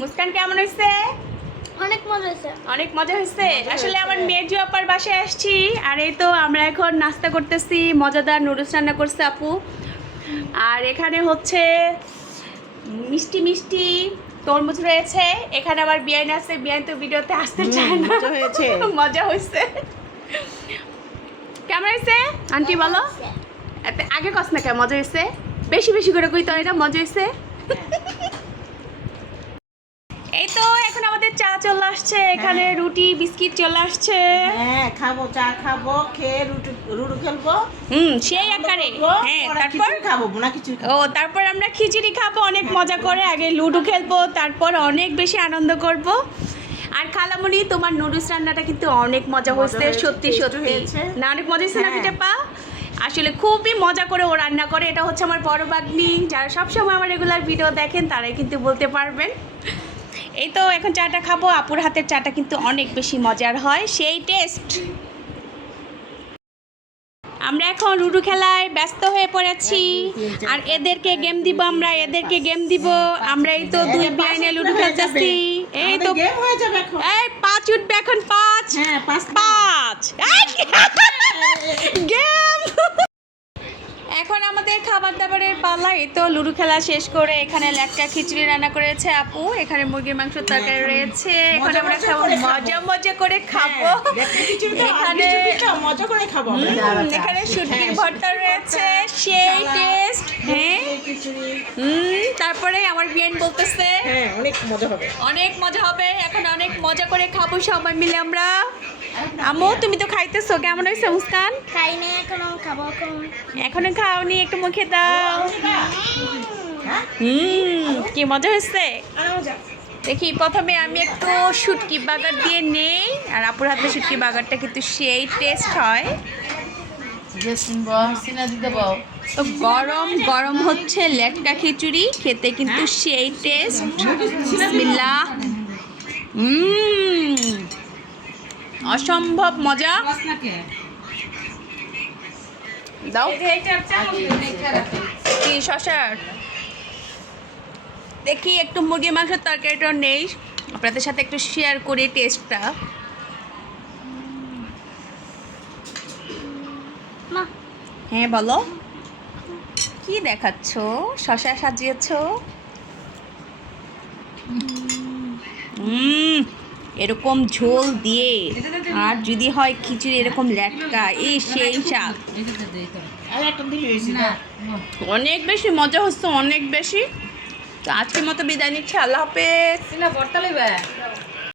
মুস্কান কেমন হয়েছে? অনেক মজা হয়েছে। অনেক মজা হয়েছে। আসলে আমার মেজু আপার বাসায় আসছি, আর এই তো আমরা এখন নাস্তা করতেছি। মজাদার নুডলস রান্না করছে আপু। আর এখানে হচ্ছে মিষ্টি মিষ্টি তরমুজ রয়েছে। এখানে আবার বিয়ান আছে, বিয়ান তো ভিডিওতে আসতে চায় না। মজা হয়েছে। মজা হয়েছে। কেমন হয়েছে আন্টি বলো? আগে কস না কেমন মজা হয়েছে, বেশি বেশি করে কই তো এটা মজা হয়েছে। এই তো এখন আমাদের চা চলে আসছে, এখানে রুটি বিস্কিট চলে আসছে। হ্যাঁ খাবো, চা খাবো, খেয়ে রুডু খেলবো। সেই আকারে। হ্যাঁ তারপর খাবো না কিছু। ও তারপর আমরা খিচুড়ি খাবো অনেক মজা করে, আগে লুডো খেলবো, তারপর অনেক বেশি আনন্দ করব। আর খালামণি তোমার নুডলস রান্নাটা কিন্তু অনেক মজা হয়েছে, সত্যি সত্যি না অনেক মজা হয়েছে না পিঠাপা? আসলে খুবই মজা করে ও রান্না করে। এটা হচ্ছে আমার বড় ভাগ্নি, যারা সবসময় আমার রেগুলার ভিডিও দেখেন তারাই কিন্তু বলতে পারবেন। এই তো এখন চাটা খাবো, আপুর হাতের চাটা কিন্তু অনেক বেশি মজার হয়, সেই টেস্ট। আমরা এখন লুডো খেলায় ব্যস্ত হয়ে পড়েছি, আর এদেরকে গেম দিব, আমরা এদেরকে গেম দিব। আমরা এই তো দুই বিয়ানে লুডো খেলতেছি। এই তো গেম হয়ে যাবে এখন। এই 5 উঠবে এখন, 5। হ্যাঁ 5 গেম। এখন আমাদের খাবার দাবারের পালা। এই তো লুডো খেলা শেষ করে এখানে লেটকা খিচুড়ি রান্না করেছে আপু, এখানে মুরগির মাংস তরকারি রয়েছে। এখন আমরা খাবো, মজা মজা করে খাবো। এখানে মজা করে খাবো। এখানে শুটকির ভর্তা রয়েছে, সেই টেস্ট। হ্যাঁ তারপরে আমার বিয়ান বলতেছে হ্যাঁ অনেক মজা হবে। অনেক মজা হবে, এখন অনেক মজা করে খাবো সবাই মিলে আমরা। আম্মু তুমি তো খাইতেছো, কেমন হয়েছে মুস্কান? খাই না এখনো, খাবো এখন। এখনো খাওনি, একটু মুখে দাও। কি মজা হয়েছে দেখি। প্রথমে আমি একটু শুটকি বাগার দিয়ে নেই, আর আপুর হাতে শুটকি বাগারটা কিন্তু সেই টেস্ট হয়। তো গরম গরম হচ্ছে লেটকা খিচুড়ি, খেতে কিন্তু সেই টেস্ট। বিসমিল্লাহ। অসম্ভব মজা। দাও কি শশার দেখি একটু মুরগির মাংসের তরকারিটা নেই, আপনাদের সাথে একটু শেয়ার করি টেস্টটা। মা হ্যাঁ বলো, কি দেখাচ্ছ? শশা সাজিয়েছ? এরকম ঝোল দিয়ে, আর যদি হয় খিচুড়ি এরকম লেটকা, এই সেই স্বাদ। অনেক বেশি মজা হচ্ছে, অনেক বেশি। তো আজকের মতো বিদায় নিচ্ছি, আল্লাহ হাফেজ।